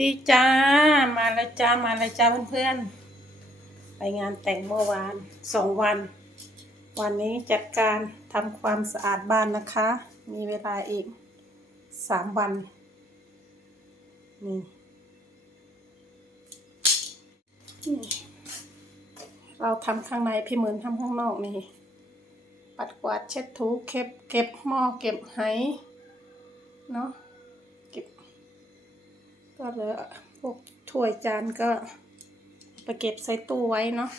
ดีจ้า มาแล้วจ้า มาแล้วจ้าเพื่อนๆ ไปงานแต่งเมื่อวานสองวัน วันนี้จัดการทำความสะอาดบ้านนะคะ มีเวลาอีกสามวัน นี่เราทำข้างในพี่เหมือนทำข้างนอกนี่ ปัดกวาดเช็ดถูเก็บเก็บหม้อเก็บไหเนาะ ก็เหลือพวกถ้วยจานก็ไปเก็บใส่ตู้ไว้เนาะ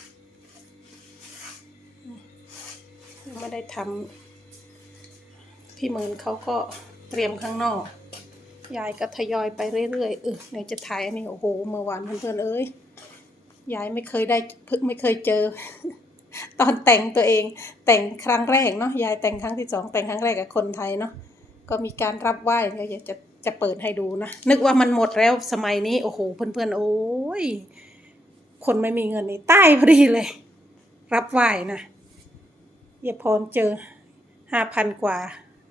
ไม่ได้ทำพี่เหมื่นเขาก็เตรียมข้างนอก ยายก็ทยอยไปเรื่อยๆเออเดี๋ยวจะถ่ายอันนี้โอ้โหเมื่อวานเพื่อนๆเอ้ยยายไม่เคยได้พิ่งไม่เคยเจอ ตอนแต่งตัวเอง แต่งครั้งแรกเนาะยายแต่งครั้งที่สองแต่งครั้งแรกกับคนไทยเนาะก็มีการรับไหว้เดี๋ยวอยากจะ จะเปิดให้ดูนะ นึกว่ามันหมดแล้วสมัยนี้ โอ้โห เพื่อนๆ โอ้ย คนไม่มีเงินนี่ใต้พอดีเลย รับไหว้นะยายพรเจอห้าพันกว่า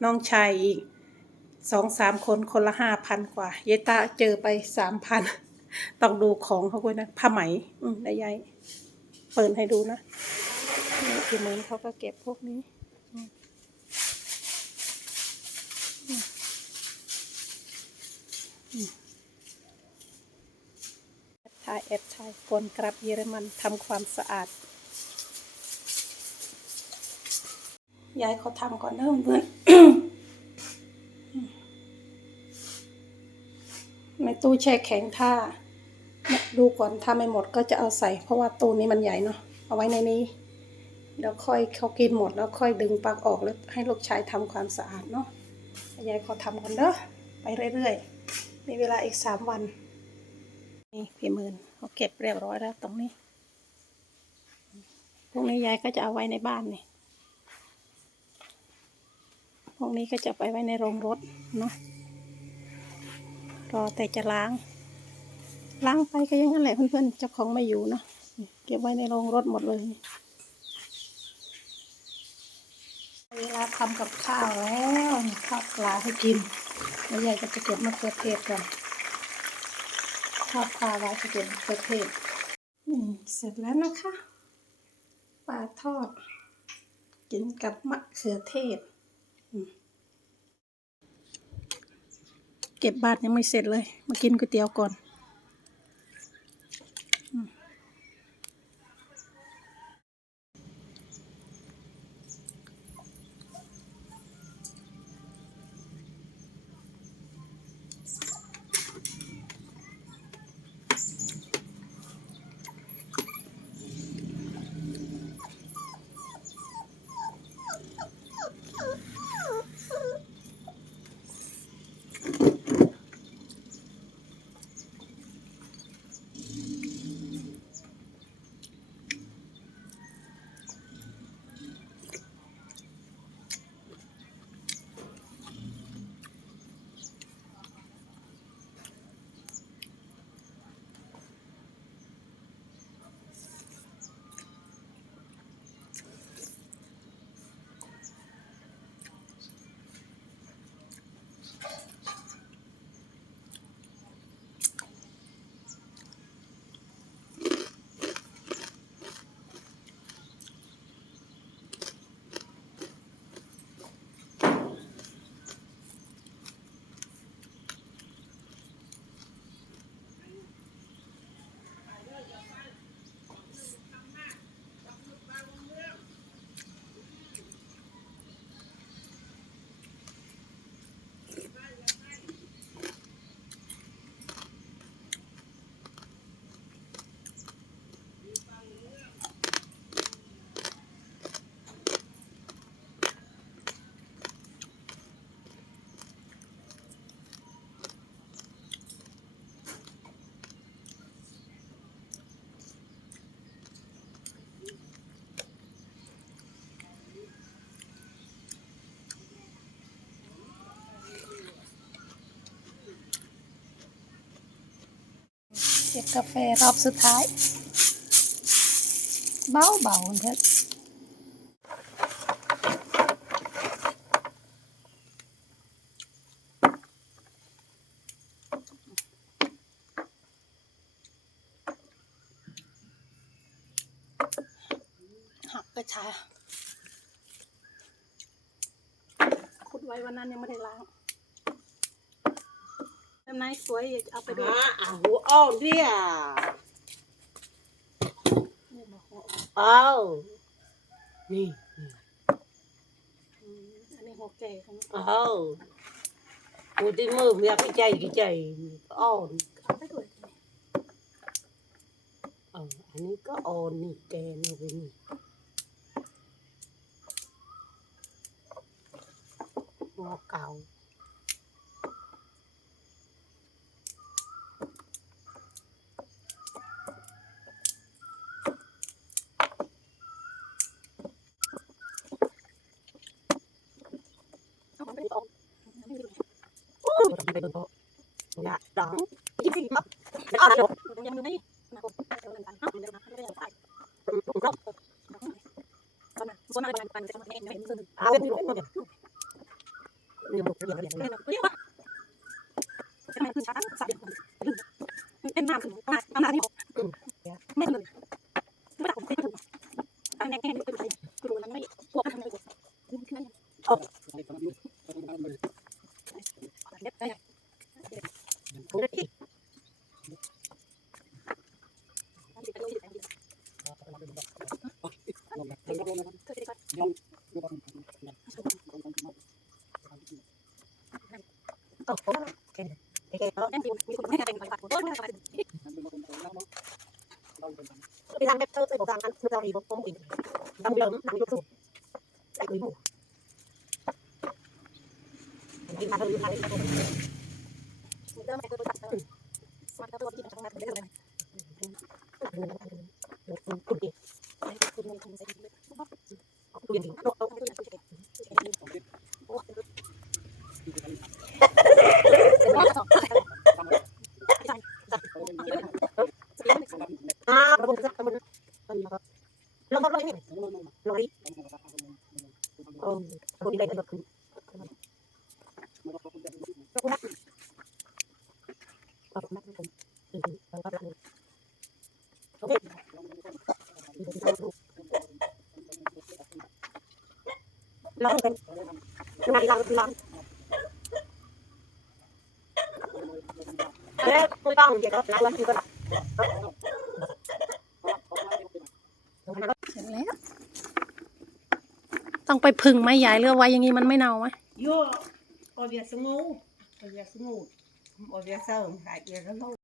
น้องชายอีกสองสามคนคนละห้าพันกว่า เยายตาเจอไปสามพันต้องดูของเขาด้วยนะ ผ้าไหม อืมได้ยายเปิดให้ดูนะนี่พี่เหมือนเขาก็เก็บพวกนี้ ทายแอบทายกลกลับเยอรมันทำความสะอาด ยายเขาทำก่อนเด้อเพื่อนในตู้แช่แข็งถ้า ดูก่อนถ้าไม่หมดก็จะเอาใส่ เพราะว่าตู้นี้มันใหญ่เนาะเอาไว้ในนี้เดี๋ยวค่อยเขากินหมดแล้วค่อยดึงปลั๊กออกแล้วให้ลูกชายทำความสะอาดเนาะยายเขาทำก่อนเด้อไปเรื่อยๆ มีเวลาอีกสามวัน นี่พี่หมื่นเขาเก็บเรียบร้อยแล้วตรงนี้พวกนี้ยายก็จะเอาไว้ในบ้านนี่พวกนี้ก็จะไปไว้ในโรงรถเนาะรอแต่จะล้าง ล้างไปก็ยังนั้นแหละเพื่อนๆเจ้าของไม่อยู่เนาะเก็บไว้ในโรงรถหมดเลยเวลาทำกับข้าวแล้วข้าวปลาให้กินแล้วยายก็จะเก็บมะเขือเทศก่อน ทอดปลาไว้จะเป็นประเภทนี่เสร็จแล้วนะคะ ปลาทอด กินกับมะเขือเทศ เก็บบ้านยังไม่เสร็จเลย มากินก๋วยเตี๋ยวก่อน เก็บกาแฟรอบสุดท้าย เบาเบาเพื่อนหักกระชาขุดไว้วันนั้นยังไม่ได้ล้าง จำไม่สวยเอาไปดูอ่าอ่วอ้าเดียอ้าวนี่อันนี้หัวแก่ของอ้าวหัที่มือมีอะไรใจกี่ใจอ่อวเอาไออันนี้ก็อ่อนนี่แกนี่ไปนี่ cầu. เอาไปด้วยอันนี้ด้วย Ô, thằng này đừng có. Dạ, đó. Cái gì mà. Đó là được. ยังดูไม่มาผมเดี๋ยวเดินไปเนาะเดี๋ยวนะไม่ได้เอาไป Đúng không? ตอนนั้นส่วนอะไรเปจะมาเองไม่เห็นเลย À, bên này cũng được. Nhưng mà cái gì nó vậy? เรียกว่าทำไมขึ้นช้าสายเดียวเป็นน้ำขึ้นมาเอาน้ำนี่หกไม่เลยไม่ได้ผมเป็นถูกอันนี้แค่นี้เป็นไรคือมันไม่พวกทำอะไรกันขึ้นขึ้นเด็ดได้ Cũng được. โอ้โหเก่งเก่งเนาะ แอนดิวมีคนให้การเป็นฝ่ายโอ้ยไม่ได้ đi làm bếp chơi chơi bộ dạng ăn chơi gì bộ không bị đâm lớn nằm vô sụp lại cưới mù đi mà thôi đi mà đi เดิมไปตัวตัดสวัสดีตั วที่ทำงานเป็นเรื่องอะไร คุณดี คุณมีคนใส่ดีเลย คุณดีโตโต ต้องให้ตัวอย่างผู้จัดการโอ้ร้อนสอง อ่าระบบจะมันลงมาเลยนี่ลงดิโอ้คุณดีเลยก็คือคุณนักคุณนักคุณนักคุณโอเคลองกันงานลองลองเอ้ยคุณ ไม่ต้องเดี๋ยวเราล้างมือก่อนเสร็จแล้ว ต้องไปพึ่งไม้ใหญ่เรือกไว้อย่างนี้มันไม่เน่าไหมโย่อเวียสงูอเวียสงูอเวียเซอร์หายเอียแล้ว